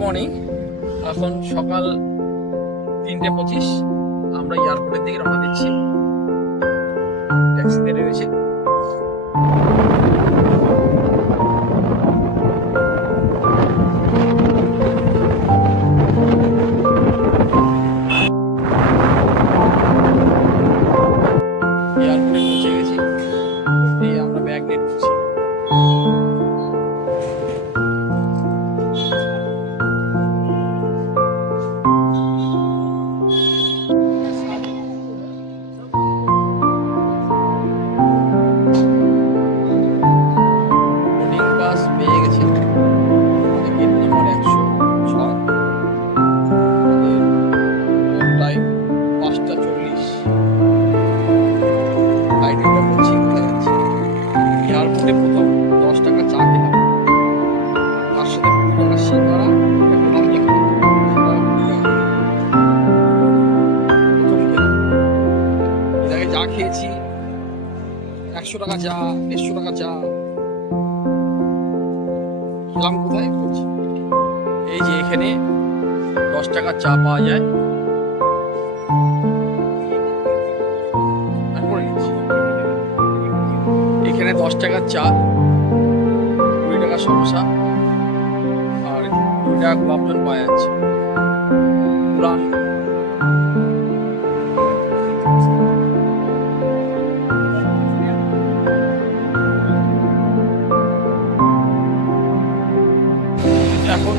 Morning. এখন সকাল 3:25। আমরা এয়ারপোর্টের দিকে রওনা দিচ্ছি। ট্যাক্সিতে রয়েছে। এয়ারপোর্টে পৌঁছে গেছি। এই আমরা ব্যাগ নিয়ে ঢুকছি। বোর্ডিং পাস পেয়ে গেছি। আমাদের গেট নাম্বার 106। আমাদের টাইম 5:40। আইডিটা করছি কোথায় যাচ্ছি। এয়ারপোর্টে প্রথম 10 টাকা চা খেলাম, তার সাথে 20 টাকা সিঙ্গারা, একটা লম্বা খেলাম। প্রথম খেলাম। এর আগে চা খেয়েছি 100 টাকা চা, 150 টাকা চা। খেলাম কোথায় বলছি, এই যে এখানে 10 টাকা চা পাওয়া যায়। এখানে 10 টাকার চা, 20 টাকা সমোসা আর 2 টাকা গোলাপজাম পাওয়া যাচ্ছে। পুরান এখন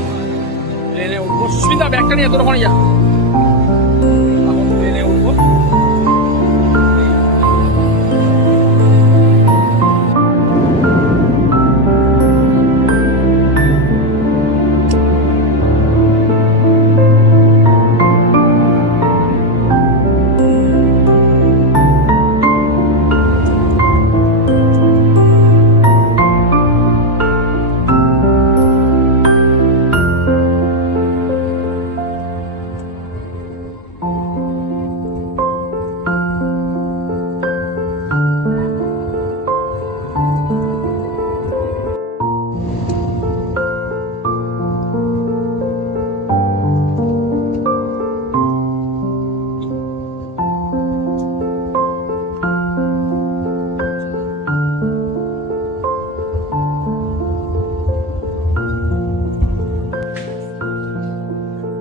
ট্রেনে উঠবো। সুস্মিতা ব্যাগটা নিয়ে তোর ওখানে যা। এখন ট্রেনে উঠবো।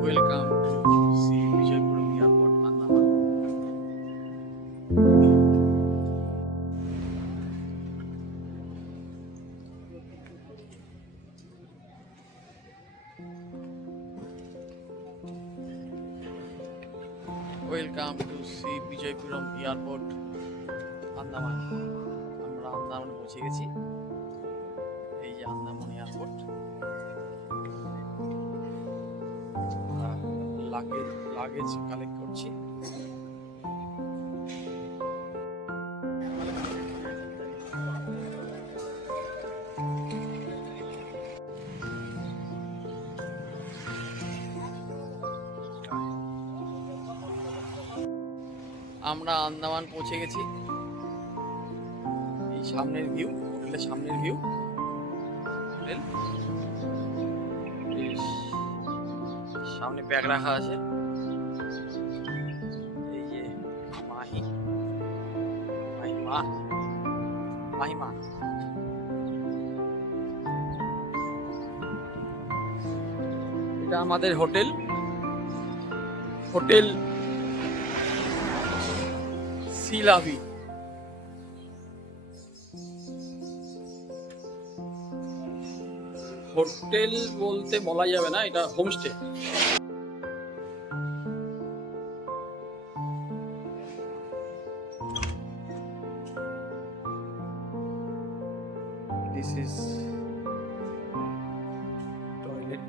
Welcome to Sri Vijayapuram airport, Andaman. Welcome to Sri Vijayapuram airport, Andaman. আমরা আন্দামানে পৌঁছে গেছি। এই যে আন্দামান এয়ারপোর্ট। লাগেজ কালেক্ট করছি। আমরা আন্দামান পৌঁছে গেছি। এই সামনের ভিউ, হোটেলের সামনের ভিউ। হোটেল সামনে ব্যাগ রাখা আছে। এই যে মাহিমা। এটা আমাদের হোটেল সিলাভি। হোটেল বলতে বলা যাবে না, এটা homestay. This is toilet.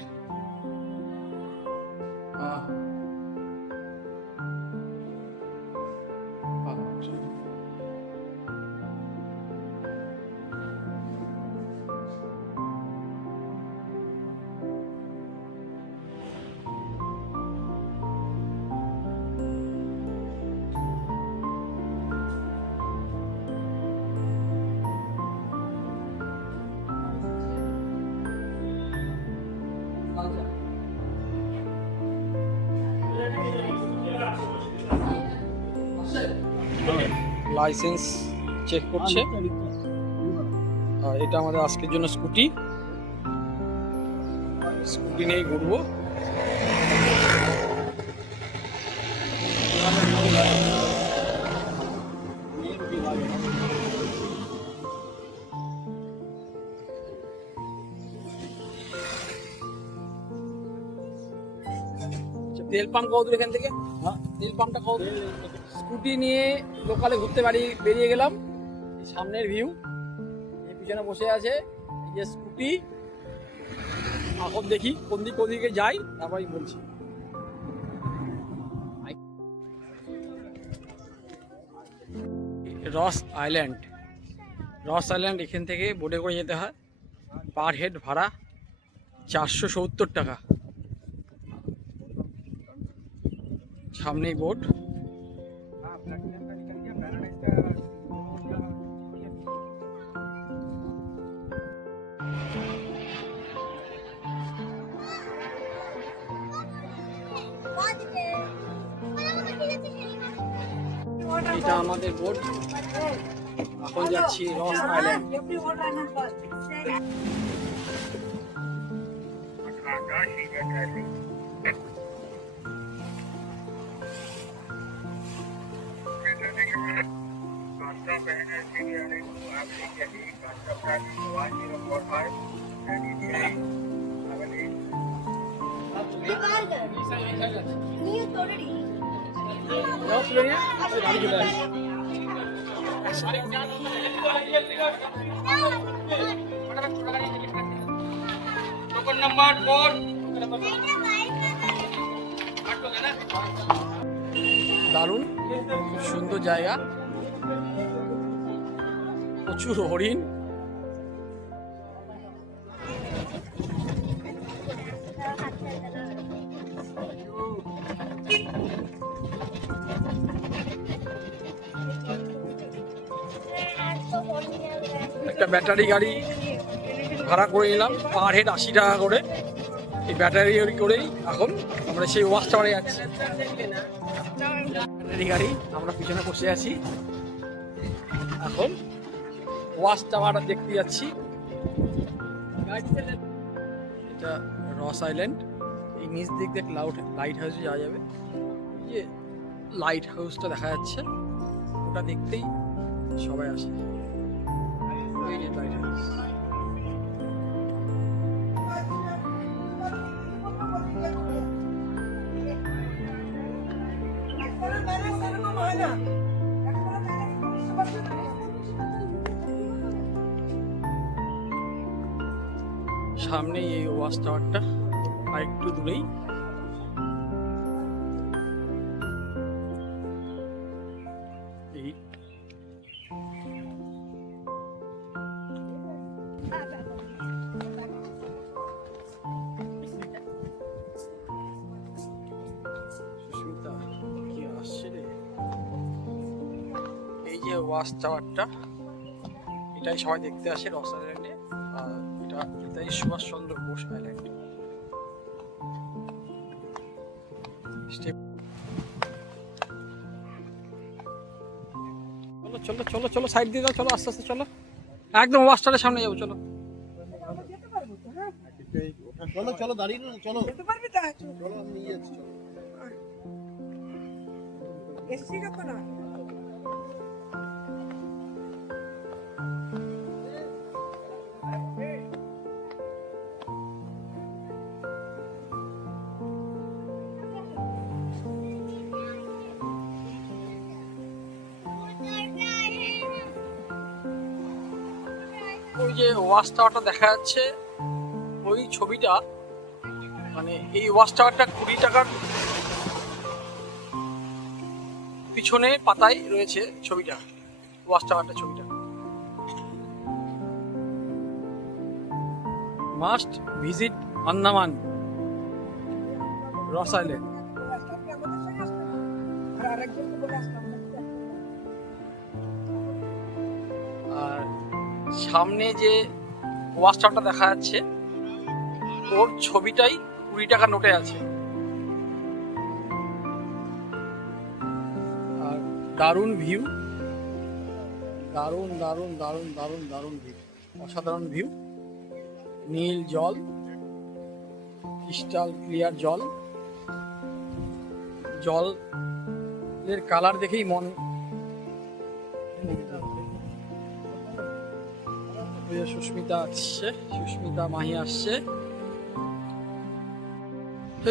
Licence check করছে। আর এটা আমাদের আজকের জন্য স্কুটি নিয়ে ঘুরবো। তেল পাম্প কত দূর এখান থেকে? তেল পাম্পটা কত? স্কুটি নিয়ে লোকালে ঘুরতে বেরিয়ে গেলাম। এই সামনের ভিউ, এই পিছনে বসে আছে এই যে স্কুটি। এখন দেখি কোন দিকে যাই, তারপরই বলছি। রস আইল্যান্ড এখান থেকে বোটে করে যেতে হয়। পার হেড ভাড়া 470 টাকা। সামনেই বোট। এটা আমাদের বোট, এখন যাচ্ছি রস আইল্যান্ড। দারুণ সুন্দর জায়গা, প্রচুর হরিণ। একটা ব্যাটারি গাড়ি ভাড়া করে নিলাম, পার হেড 80 টাকা করে। এই ব্যাটারি গাড়ি করেই এখন আমরা সেই ওয়াচ টাওয়ারে যাচ্ছি। ব্যাটারি গাড়ি, আমরা পিছনে বসে আছি, এখন ওয়াচ টাওয়ার দেখতে যাচ্ছি। এটা রস আইল্যান্ড। এই নিচ দিক দিয়ে লাইট হাউসে যাওয়া যাবে। এই যে লাইট হাউসটা দেখা যাচ্ছে, ওটা দেখতেই সবাই আসে। এই যে লাইট হাউস। সামনেই এই ওয়াচ টাওয়ারটা, আর একটু দূরেই এই সুস্মিতা কি আসছে রে। এই যে ওয়াচ টাওয়ারটা, এটাই সবাই দেখতে আসে রস আইল্যান্ডে। এটাই সুভাষচন্দ্র বোস আইল্যান্ড। চলো চলো চলো সাইড দিয়ে দাও, চলো আস্তে আস্তে চলো, একদম ওয়াচটারের সামনে যাবো। চলো চলো চলো দাঁড়িয়ে না, চলো যেতে পারবি তা? চলো আমি নিয়ে যাচ্ছি। চলো এসছি কখন? ওই যে ওয়াচ টাওয়ারটা দেখা যাচ্ছে, ওই ছবিটা, মানে এই ওয়াচ টাওয়ারটা 20 টাকার পিছনে পাতায় রয়েছে ছবিটা, ওয়াচ টাওয়ারটা ছবিটা। মাস্ট ভিজিট আন্দামান রস আইল্যান্ড। আর সামনে যে ওয়াচ টাওয়ারটা দেখা যাচ্ছে, ওর ছবিটাই 20 টাকা নোটে আছে। আর দারুণ ভিউ, দারুণ দারুণ দারুণ দারুণ দারুণ ভিউ, অসাধারণ ভিউ। নীল জল, ক্রিস্টাল ক্লিয়ার জল, জলের কালার দেখেই মন মুগ্ধ। ওই যে সুস্মিতা আসছে, সুস্মিতা মাহি আসছে।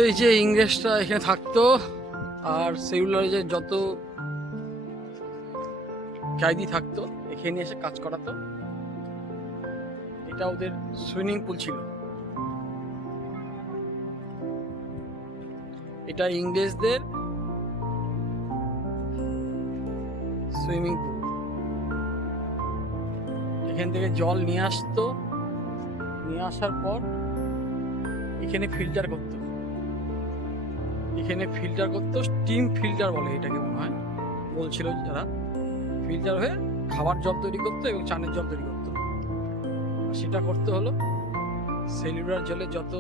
এই যে ইংরেজটা এখানে থাকতো, আর সেগুলোর যে যত কায়দি থাকতো এখানে এসে কাজ করাতো। এটা ওদের সুইমিং পুল ছিল। এটা ইংরেজদের সুইমিং পুল। এখান থেকে জল নিয়ে আসতো, নিয়ে আসার পর এখানে ফিল্টার করতো। এখানে ফিল্টার করতো, স্টিম ফিল্টার বলে এটাকে মনে হয়, বলছিল যারা। ফিল্টার হয়ে খাবার জল তৈরি করতো এবং চানের জল তৈরি করতো। আর সেটা করতে হলো সেলুলার জলে যত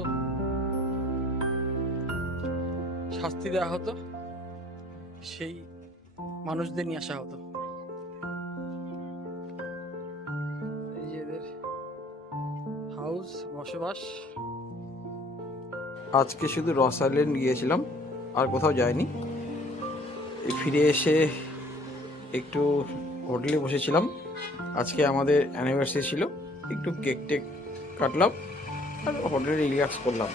শাস্তি দেওয়া হতো সেই মানুষদের নিয়ে আসা হতো। এই যে এদের হাউস, বসবাস। আজকে শুধু রস আইল্যান্ড গিয়েছিলাম, আর কোথাও যাইনি। এই ফিরে এসে একটু হোটেলে বসেছিলাম। আজকে আমাদের অ্যানিভার্সারি ছিল, একটু কেক টেক কাটলাম আর হোটেলে রিল্যাক্স করলাম।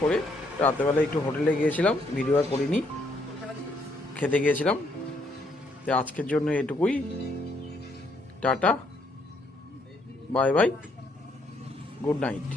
করে রাতেরবেলা একটু হোটেলে গিয়েছিলাম, ভিডিও আর করিনি, খেতে গিয়েছিলাম। তো আজকের জন্য এটুকুই। Tata, bye bye, good night.